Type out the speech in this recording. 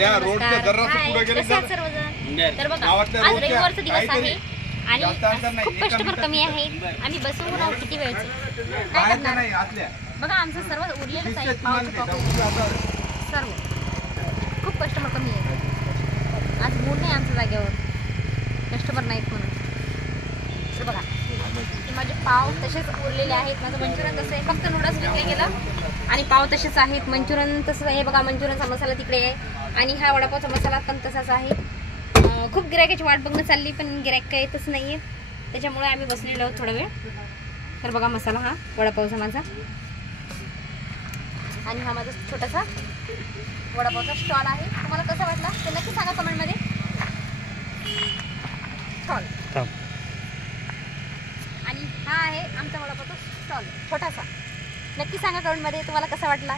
या रोडच्या जरासं पुढे गेले तर तर बघा आज रविवारचा दिवस आहे आणि खूप कस्टमर कमी आहे. आम्ही बसून राहू किती वेळचे काय करणार. बघा आमचं सर्व उरलेलंच आहे. सर्व खूप कस्टमर कमी आहे. आज मूड नाही आमच्या जागेवर, कस्टमर नाहीत म्हणून. तर बघा माझे पाव तसेच उरलेले आहेत. माझं मंचुरियन तसं आहे, फक्त नूडल्स विकले गेलं आणि पाव तसेच आहेत. मंचुरियन तसं आहे बघा, मंचुरियनचा मसाला तिकडे आहे आणि हा वडापावचा मसाला पण तसाच आहे. खूप गिरायकाची वाट बघणं चालली पण गिरायक काही येतच नाही आहे, त्याच्यामुळे आम्ही बसलेलो आहोत थोडा वेळ. तर बघा मसाला हा वडापावचा माझा आणि हा माझा छोटासा वडापावचा स्टॉल आहे. तुम्हाला कसा वाटला ते नक्की सांगा कमेंटमध्ये. स्टॉल आणि हा आहे आमचा वडापावचा स्टॉल छोटासा. नक्की सांगा कमेंटमध्ये तुम्हाला कसा वाटला.